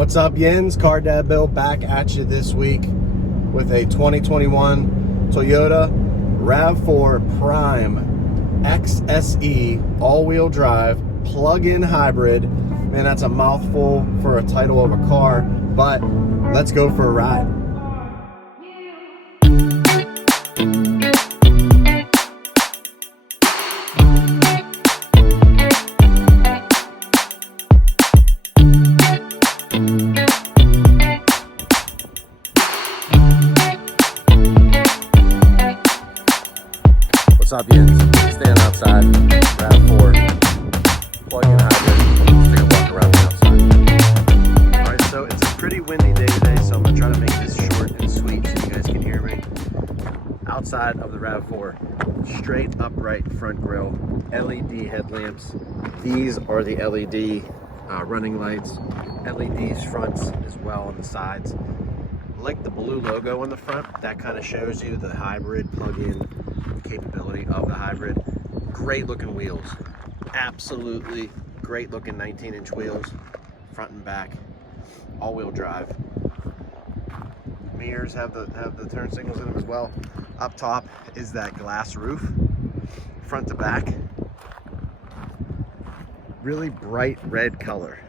What's up, Yins? Car Dad Bill back at you this week with a 2021 Toyota RAV4 Prime XSE all-wheel drive plug-in hybrid. Man, that's a mouthful for a title of a car, but let's go for a ride. What's up, Yins? Staying outside, RAV4, plug-in hybrid. Let's take a walk around the outside. Alright, so it's a pretty windy day today, so I'm going to try to make this short and sweet so you guys can hear me. Outside of the RAV4, straight upright front grille, LED headlamps. These are the LED running lights, LEDs fronts as well on the sides. I like the blue logo on the front. That kind of shows you the hybrid plug-in capability of the hybrid. Great looking wheels, absolutely great looking 19-inch wheels, front and back, all-wheel drive. Mirrors have the turn signals in them as well. Up top is that glass roof, front to back. Really bright red color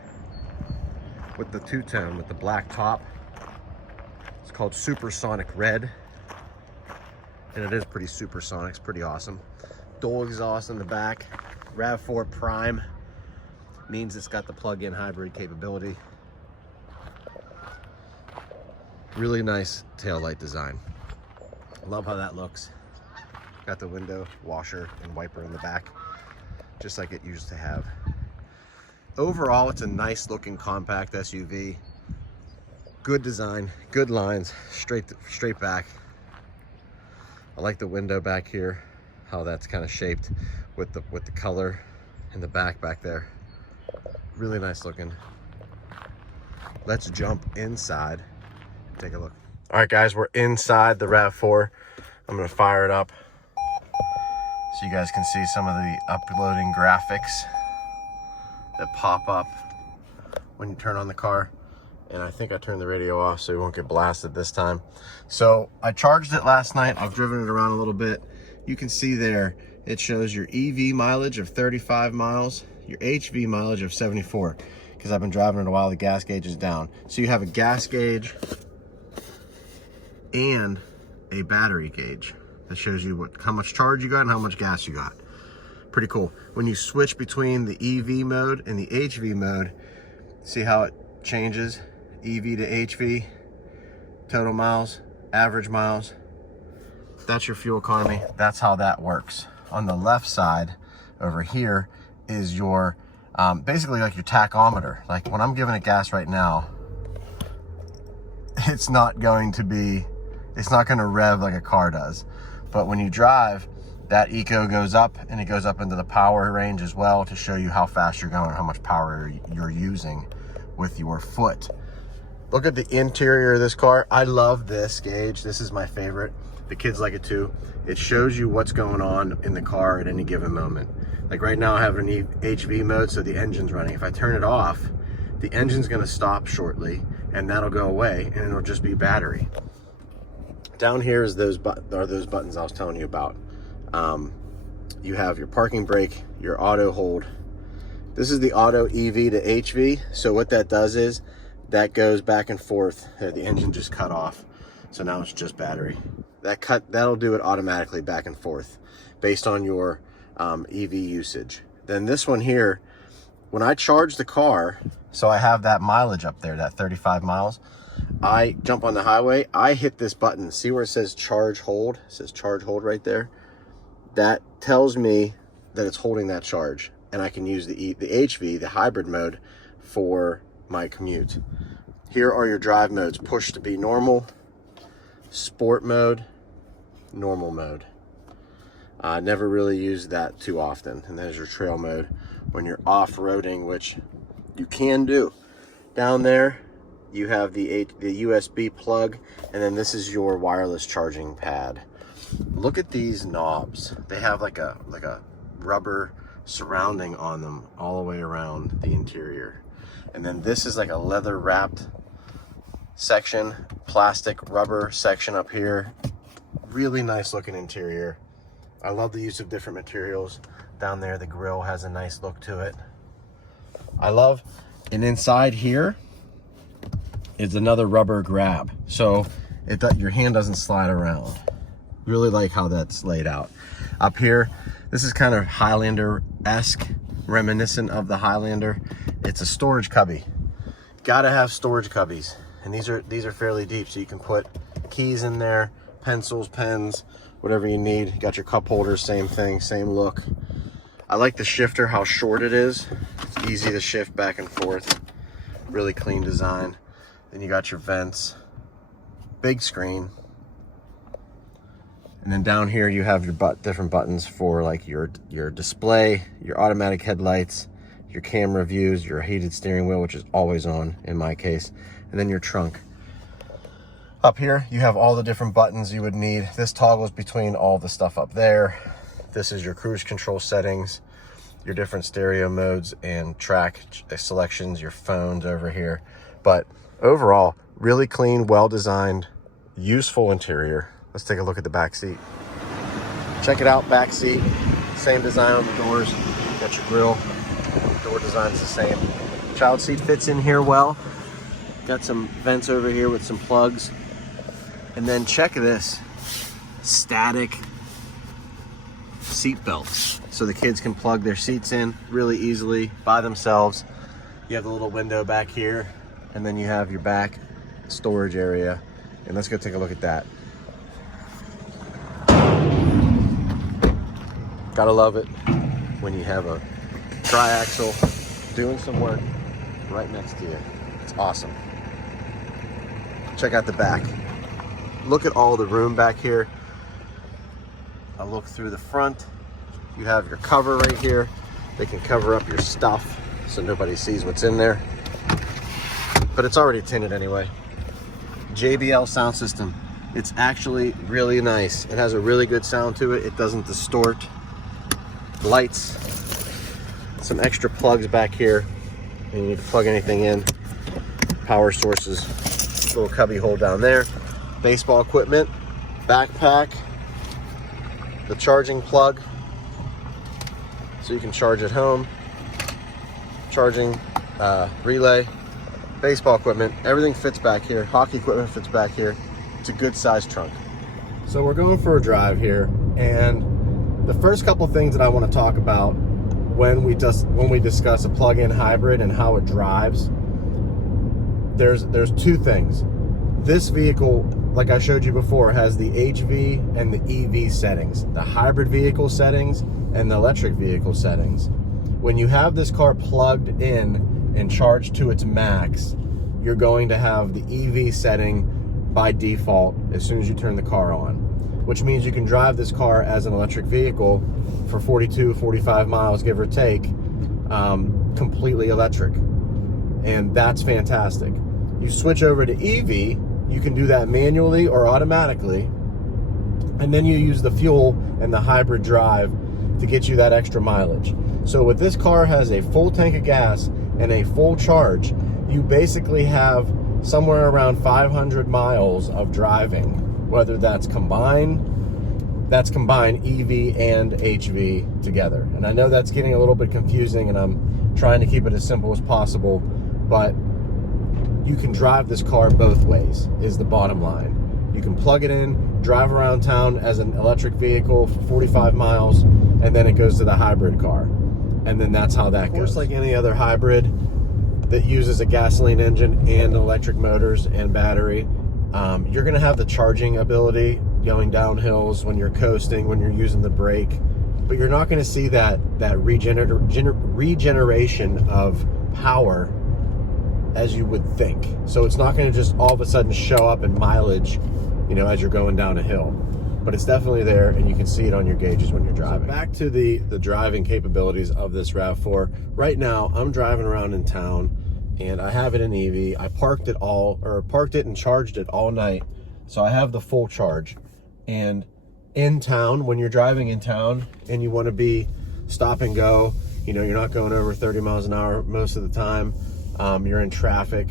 with the two-tone with the black top. It's called Supersonic Red, and it is pretty supersonic. It's pretty awesome. Dual exhaust in the back. RAV4 Prime means it's got the plug-in hybrid capability. Really nice taillight design. Love how that looks. Got the window washer and wiper in the back, just like it used to have. Overall, it's a nice looking compact SUV. Good design, good lines, straight back. I like the window back here, how that's kind of shaped with the color in the back there. Really nice looking. Let's jump inside, take a look. All right, guys, we're inside the RAV4. I'm gonna fire it up so you guys can see some of the uploading graphics that pop up when you turn on the car. And I think I turned the radio off so we won't get blasted this time. So I charged it last night. I've driven it around a little bit. You can see there, it shows your EV mileage of 35 miles, your HV mileage of 74, because I've been driving it a while, the gas gauge is down. So you have a gas gauge and a battery gauge that shows you how much charge you got and how much gas you got. Pretty cool. When you switch between the EV mode and the HV mode, see how it changes? EV to HV, total miles, average miles. That's your fuel economy. That's how that works. On the left side over here is your, basically like your tachometer. Like when I'm giving it gas right now, it's not going to rev like a car does. But when you drive, that eco goes up and it goes up into the power range as well to show you how fast you're going, how much power you're using with your foot. Look at the interior of this car. I love this gauge. This is my favorite. The kids like it too. It shows you what's going on in the car at any given moment. Like right now I have an HV mode, so the engine's running. If I turn it off, the engine's gonna stop shortly and that'll go away and it'll just be battery. Down here is those buttons I was telling you about. You have your parking brake, your auto hold. This is the auto EV to HV. So what that does is that goes back and forth. The engine just cut off. So now it's just battery. That'll do it automatically back and forth based on your EV usage. Then this one here, when I charge the car, so I have that mileage up there, that 35 miles, I jump on the highway, I hit this button. See where it says charge hold? It says charge hold right there. That tells me that it's holding that charge. And I can use the HV, the hybrid mode, for my commute. Here are your drive modes: push to be normal, sport mode, normal mode. I never really use that too often. And there's your trail mode when you're off-roading, which you can do. Down there you have the USB plug, and then this is your wireless charging pad. Look at these knobs. They have like a rubber surrounding on them all the way around the interior. And then this is like a leather wrapped section, plastic rubber section up here. Really nice looking interior. I love the use of different materials. Down there, the grill has a nice look to it. I love, and inside here is another rubber grab. So your hand doesn't slide around. Really like how that's laid out. Up here, this is kind of Highlander-esque, reminiscent of the Highlander. It's a storage cubby. Gotta have storage cubbies. And these are fairly deep, so you can put keys in there, pencils, pens, whatever you need. You got your cup holders, same thing, same look. I like the shifter, how short it is. It's easy to shift back and forth. Really clean design. Then you got your vents, big screen. And then down here you have your different buttons for like your display, your automatic headlights, your camera views, your heated steering wheel, which is always on in my case, and then your trunk. Up here you have all the different buttons you would need. This toggles between all the stuff up there. This is your cruise control settings, your different stereo modes and track selections, your phones over here. But overall, really clean, well-designed, useful interior. Let's take a look at the back seat. Check it out, back seat. Same design on the doors. Got your grill. Door design's the same. Child seat fits in here well. Got some vents over here with some plugs. And then check this. Static seat belts. So the kids can plug their seats in really easily by themselves. You have the little window back here. And then you have your back storage area. And let's go take a look at that. Gotta love it when you have a tri-axle doing some work right next to you. It's awesome. Check out the back. Look at all the room back here. I look through the front. You have your cover right here. They can cover up your stuff so nobody sees what's in there. But it's already tinted anyway. JBL sound system. It's actually really nice. It has a really good sound to it. It doesn't distort. Lights, some extra plugs back here. And you need to plug anything in. Power sources, little cubby hole down there. Baseball equipment, backpack, the charging plug, so you can charge at home. Charging relay, baseball equipment, everything fits back here. Hockey equipment fits back here. It's a good sized trunk. So we're going for a drive here, and the first couple things that I want to talk about when we discuss a plug-in hybrid and how it drives, there's two things. This vehicle, like I showed you before, has the HV and the EV settings, the hybrid vehicle settings and the electric vehicle settings. When you have this car plugged in and charged to its max, you're going to have the EV setting by default as soon as you turn the car on, which means you can drive this car as an electric vehicle for 42, 45 miles, give or take, completely electric. And that's fantastic. You switch over to EV, you can do that manually or automatically, and then you use the fuel and the hybrid drive to get you that extra mileage. So with this car has a full tank of gas and a full charge, you basically have somewhere around 500 miles of driving, whether that's combined EV and HV together. And I know that's getting a little bit confusing, and I'm trying to keep it as simple as possible, but you can drive this car both ways, is the bottom line. You can plug it in, drive around town as an electric vehicle for 45 miles, and then it goes to the hybrid car. And then that's how that goes. Of course, like any other hybrid that uses a gasoline engine and electric motors and battery, you're gonna have the charging ability going down hills, when you're coasting, when you're using the brake, but you're not gonna see that regeneration of power as you would think. So it's not gonna just all of a sudden show up in mileage, as you're going down a hill. But it's definitely there, and you can see it on your gauges when you're driving. So back to the driving capabilities of this RAV4. Right now, I'm driving around in town, and I have it in EV. I parked it and charged it all night, so I have the full charge. And in town, when you're driving in town and you want to be stop and go, you're not going over 30 miles an hour most of the time, you're in traffic.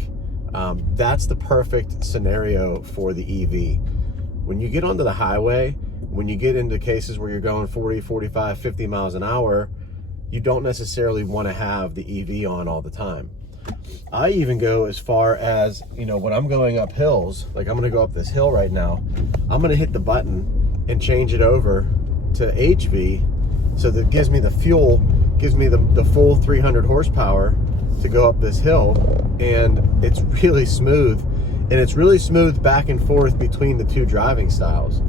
That's the perfect scenario for the EV. When you get onto the highway, when you get into cases where you're going 40, 45, 50 miles an hour, you don't necessarily want to have the EV on all the time. I even go as far as, you know, when I'm going up hills, like I'm going to go up this hill right now, I'm going to hit the button and change it over to HV, so that it gives me the fuel, gives me the full 300 horsepower to go up this hill, and it's really smooth, and it's really smooth back and forth between the two driving styles.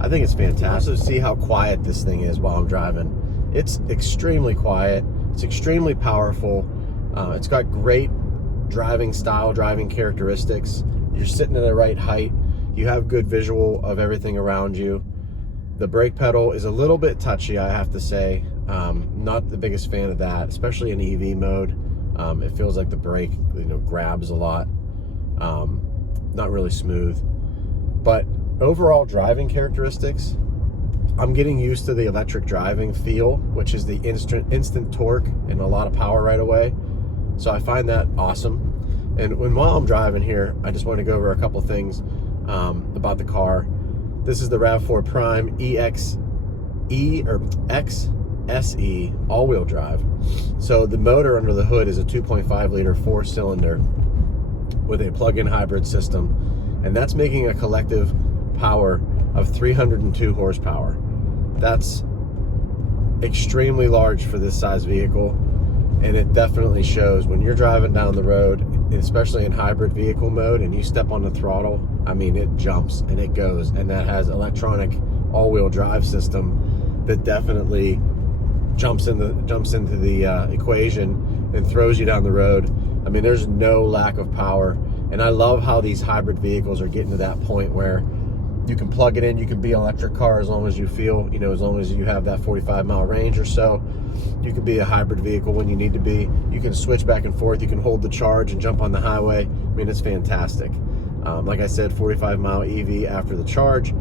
I think it's fantastic. Also see how quiet this thing is while I'm driving. It's extremely quiet, it's extremely powerful, it's got great driving style, driving characteristics. You're sitting at the right height, you have good visual of everything around you. The brake pedal is a little bit touchy, I have to say. Not the biggest fan of that, especially in EV mode. It feels like the brake, you know, grabs a lot. Not really smooth. But overall driving characteristics, I'm getting used to the electric driving feel, which is the instant torque and a lot of power right away. So I find that awesome. And while I'm driving here, I just want to go over a couple things about the car. This is the RAV4 Prime XSE all-wheel drive. So the motor under the hood is a 2.5 liter 4-cylinder with a plug-in hybrid system, and that's making a collective power of 302 horsepower. That's extremely large for this size vehicle, and it definitely shows when you're driving down the road, especially in hybrid vehicle mode, and you step on the throttle. I mean, it jumps and it goes, and that has electronic all-wheel drive system that definitely jumps into the equation and throws you down the road. I mean, there's no lack of power, and I love how these hybrid vehicles are getting to that point where you can plug it in. You can be an electric car as long as you feel, you know, as long as you have that 45-mile range or so. You can be a hybrid vehicle when you need to be. You can switch back and forth. You can hold the charge and jump on the highway. I mean, it's fantastic. Like I said, 45-mile EV after the charge.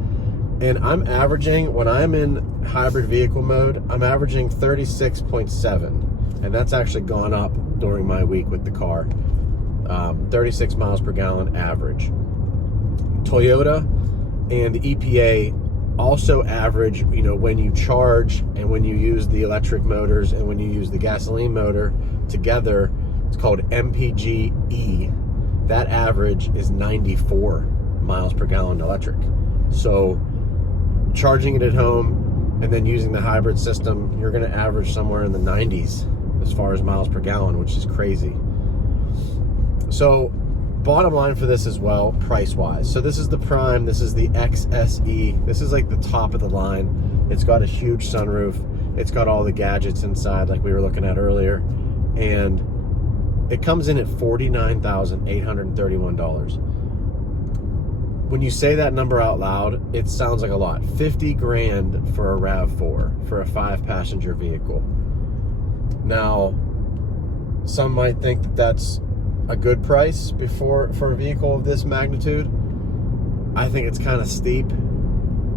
And I'm averaging, when I'm in hybrid vehicle mode, I'm averaging 36.7. And that's actually gone up during my week with the car. 36 miles per gallon average. Toyota and EPA also average, you know, when you charge and when you use the electric motors and when you use the gasoline motor together, it's called MPGe. That average is 94 miles per gallon electric. So charging it at home and then using the hybrid system, you're going to average somewhere in the 90s as far as miles per gallon, which is crazy. So bottom line for this as well, price wise. So this is the Prime, this is the XSE. This is like the top of the line. It's got a huge sunroof. It's got all the gadgets inside like we were looking at earlier. And it comes in at $49,831. When you say that number out loud, it sounds like a lot. 50 grand for a RAV4, for a 5-passenger vehicle. Now, some might think that that's a good price for a vehicle of this magnitude. I think it's kind of steep,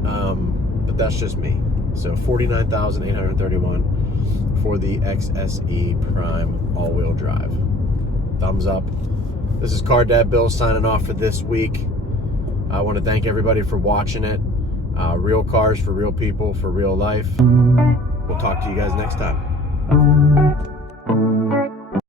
but that's just me. So $49,831 for the XSE Prime all-wheel drive. Thumbs up. This is Car Dad Bill signing off for this week. I want to thank everybody for watching it. Real cars for real people for real life. We'll talk to you guys next time.